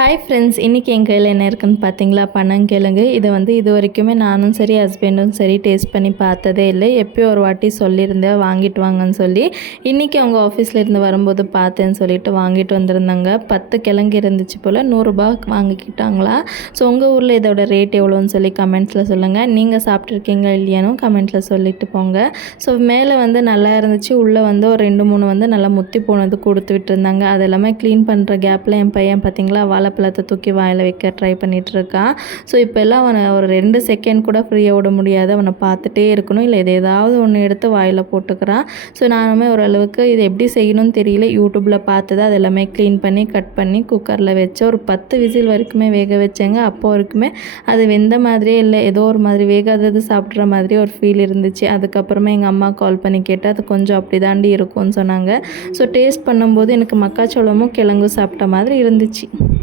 Hi friends, இன்றைக்கி என் கையில் என்ன இருக்குதுன்னு பார்த்தீங்களா? பனங்கிழங்கு. இதை வந்து இது வரைக்குமே நானும் சரி ஹஸ்பண்டும் சரி டேஸ்ட் பண்ணி பார்த்ததே இல்லை. எப்போயோ ஒரு வாட்டி சொல்லியிருந்தேன் வாங்கிட்டு வாங்கன்னு சொல்லி. இன்றைக்கி அவங்க ஆஃபீஸில் இருந்து வரும்போது பார்த்தேன்னு சொல்லிட்டு வாங்கிட்டு வந்திருந்தாங்க. 10 கிழங்கு இருந்துச்சு போல். 100 வாங்கிக்கிட்டாங்களா? ஸோ உங்கள் ஊரில் இதோட ரேட் எவ்வளோன்னு சொல்லி கமெண்ட்ஸில் சொல்லுங்கள். நீங்கள் சாப்பிட்ருக்கீங்க இல்லையானும் கமெண்ட்ஸில் சொல்லிட்டு போங்க. ஸோ மேலே வந்து நல்லா இருந்துச்சு. உள்ளே வந்து ஒரு 2-3 வந்து நல்லா முத்தி போனது கொடுத்து விட்டுருந்தாங்க. அது எல்லாமே க்ளீன் பண்ணுற கேப்பில் என் பையன் பார்த்திங்களா வாழைப்பழத்தை தூக்கி வாயில் வைக்க ட்ரை பண்ணிகிட்ருக்கான். ஸோ இப்போல்லாம் அவனை ஒரு 2 செகண்ட் கூட ஃப்ரீயாக விட முடியாது. அவனை பார்த்துட்டே இருக்கணும். இல்லை ஏதாவது ஒன்று எடுத்து வாயில் போட்டுக்கிறான். ஸோ நானுமே ஓரளவுக்கு இது எப்படி செய்யணும்னு தெரியல. யூடியூப்பில் பார்த்தது அது எல்லாமே க்ளீன் பண்ணி கட் பண்ணி குக்கரில் வச்சு ஒரு 10 விசில் வரைக்குமே வேக வச்சேங்க. அப்போ வரைக்குமே அது வெந்த மாதிரியே இல்லை. ஏதோ ஒரு மாதிரி வேகாதது சாப்பிட்ற மாதிரி ஒரு ஃபீல் இருந்துச்சு. அதுக்கப்புறமா எங்கள் அம்மா கால் பண்ணி கேட்டால் அது கொஞ்சம் அப்படி தாண்டி இருக்கும்னு சொன்னாங்க. ஸோ டேஸ்ட் பண்ணும்போது எனக்கு மக்காச்சோளமும் கிழங்கும் சாப்பிட்ட மாதிரி இருந்துச்சு.